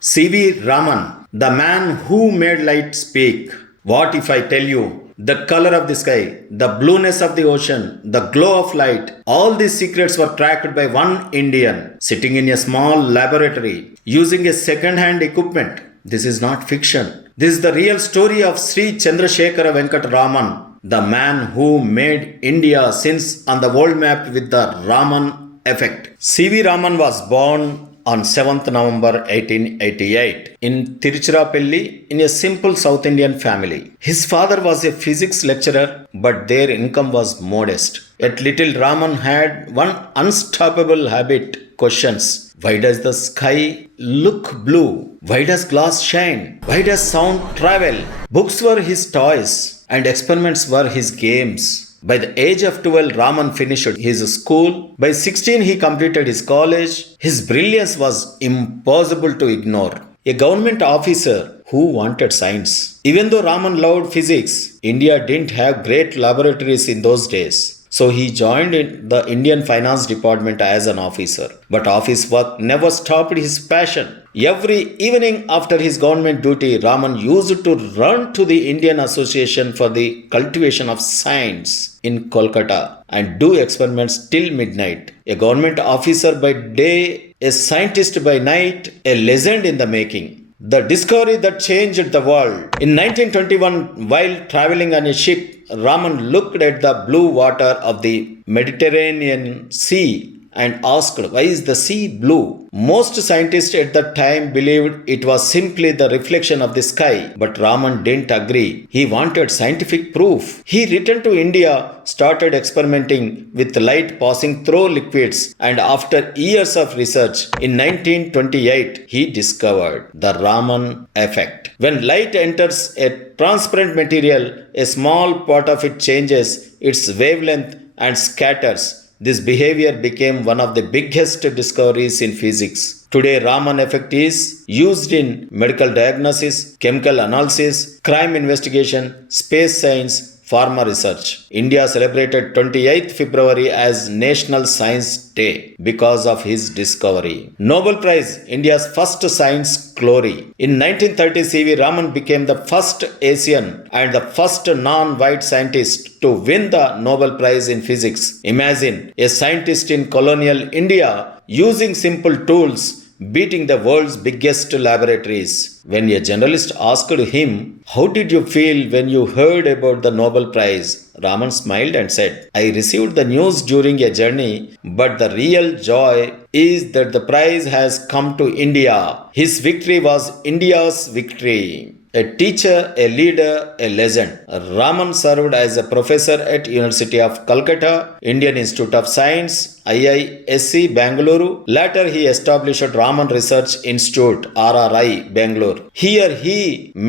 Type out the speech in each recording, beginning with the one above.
C.V. Raman, the man who made light speak. What if I tell you the color of the sky, the blueness of the ocean, the glow of light, all these secrets were cracked by one Indian sitting in a small laboratory using a second hand equipment. This is not fiction. This is the real story of Sri Chandrasekhara Venkat Raman, the man who made India since on the world map with the Raman effect. C.V. Raman was born on 7th November 1888 in Tiruchirappalli in a simple South Indian family. His father was a physics lecturer, but their income was modest. Yet little Raman had one unstoppable habit: questions. Why does the sky look blue? Why does glass shine? Why does sound travel? Books were his toys and experiments were his games. By the age of 12, Raman finished his school. By 16, he completed his college. His brilliance was impossible to ignore. A government officer who wanted science. Even though Raman loved physics, India didn't have great laboratories in those days. So he joined in the Indian Finance Department as an officer. But office work never stopped his passion. Every evening after his government duty, Raman used to run to the Indian Association for the Cultivation of Science in Kolkata and do experiments till midnight. A government officer by day, a scientist by night, a legend in the making. The discovery that changed the world. In 1921, while traveling on a ship, Raman looked at the blue water of the Mediterranean Sea and asked, "Why is the sea blue?" Most scientists at that time believed it was simply the reflection of the sky, but Raman didn't agree. He wanted scientific proof. He returned to India, started experimenting with light passing through liquids, and after years of research, in 1928, he discovered the Raman effect. When light enters a transparent material, a small part of it changes its wavelength and scatters. This behavior became one of the biggest discoveries in physics. Today, Raman effect is used in medical diagnosis, chemical analysis, crime investigation, space science, pharma research. India celebrated 28th February as National Science Day because of his discovery. Nobel Prize, India's first science glory. In 1930, C.V. Raman became the first Asian and the first non-white scientist to win the Nobel Prize in physics. Imagine a scientist in colonial India using simple tools beating the world's biggest laboratories. When a journalist asked him, "How did you feel when you heard about the Nobel Prize?" Raman smiled and said, "I received the news during a journey, but the real joy is that the prize has come to India." His victory was India's victory. A teacher, a leader, a legend. Raman served as a professor at University of Calcutta, Indian Institute of Science, IISc, Bangalore. Later, he established Raman Research Institute, RRI, Bangalore. Here, he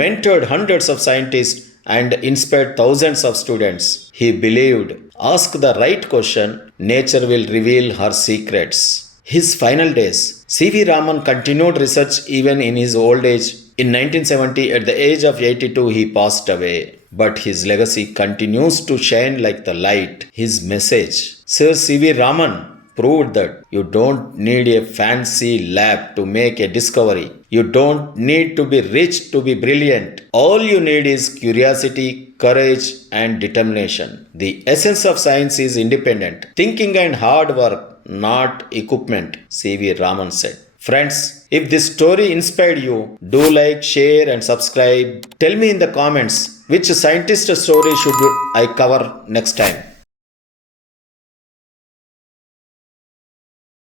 mentored hundreds of scientists and inspired thousands of students. He believed, ask the right question, nature will reveal her secrets. His final days. C.V. Raman continued research even in his old age. In 1970, at the age of 82, he passed away. But his legacy continues to shine like the light. His message. Sir C.V. Raman proved that you don't need a fancy lab to make a discovery. You don't need to be rich to be brilliant. All you need is curiosity, courage, and determination. The essence of science is independent thinking and hard work, not equipment, C.V. Raman said. Friends, if this story inspired you, do like, share, and subscribe. Tell me in the comments which scientist story should I cover next time.